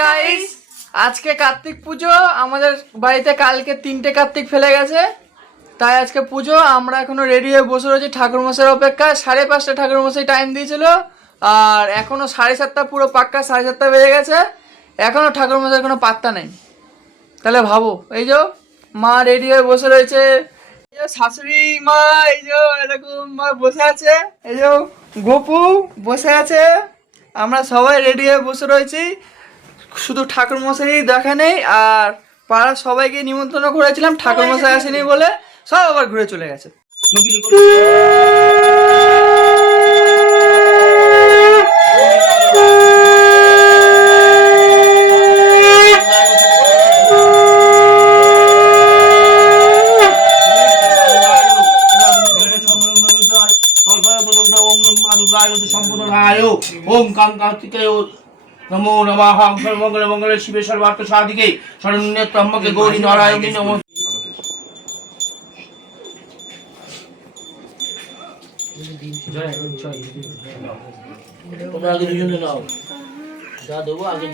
Guys আজকে কার্তিক পুজো, আমাদের বাড়িতে কালকে তিনটে কার্তিক ফেলে গেছে। তাই আজকে পুজো, আমরা এখনও রেডি হয়ে বসে রয়েছি ঠাকুর মশাইয়ের অপেক্ষা সাড়ে পাঁচটা ঠাকুর মশাই টাইম দিয়েছিল, আর এখনও সাড়ে সাতটা পুরো পাক্কা, সাড়ে সাতটা বেজে গেছে। এখনও ঠাকুর মশাইয়ের কোনো পাত্তা নেই। তাহলে ভাবো, এই যে মা রেডি হয়ে বসে রয়েছে। শাশুড়ি মা, এই যে এরকম মা বসে আছে। এই যে গোপু বসে আছে। আমরা সবাই রেডি হয়ে বসে রয়েছি। শুধু ঠাকুর মশাই দেখা নেই, আর পাড়ার সবাইকে নিমন্ত্রণ করেছিলাম ঠাকুর মশাই আসেনি বলে সব আবার ঘুরে চলে গেছে। ওম কাং নমো নমাহ সর্বমঙ্গল মঙ্গল শিবে সর্বার্থ সাধিকে শরণ্য তম্মকে গৌরী নারায়ণী নমঃ। তোমরা আগে দুজনে নাও। যা দেবো আগে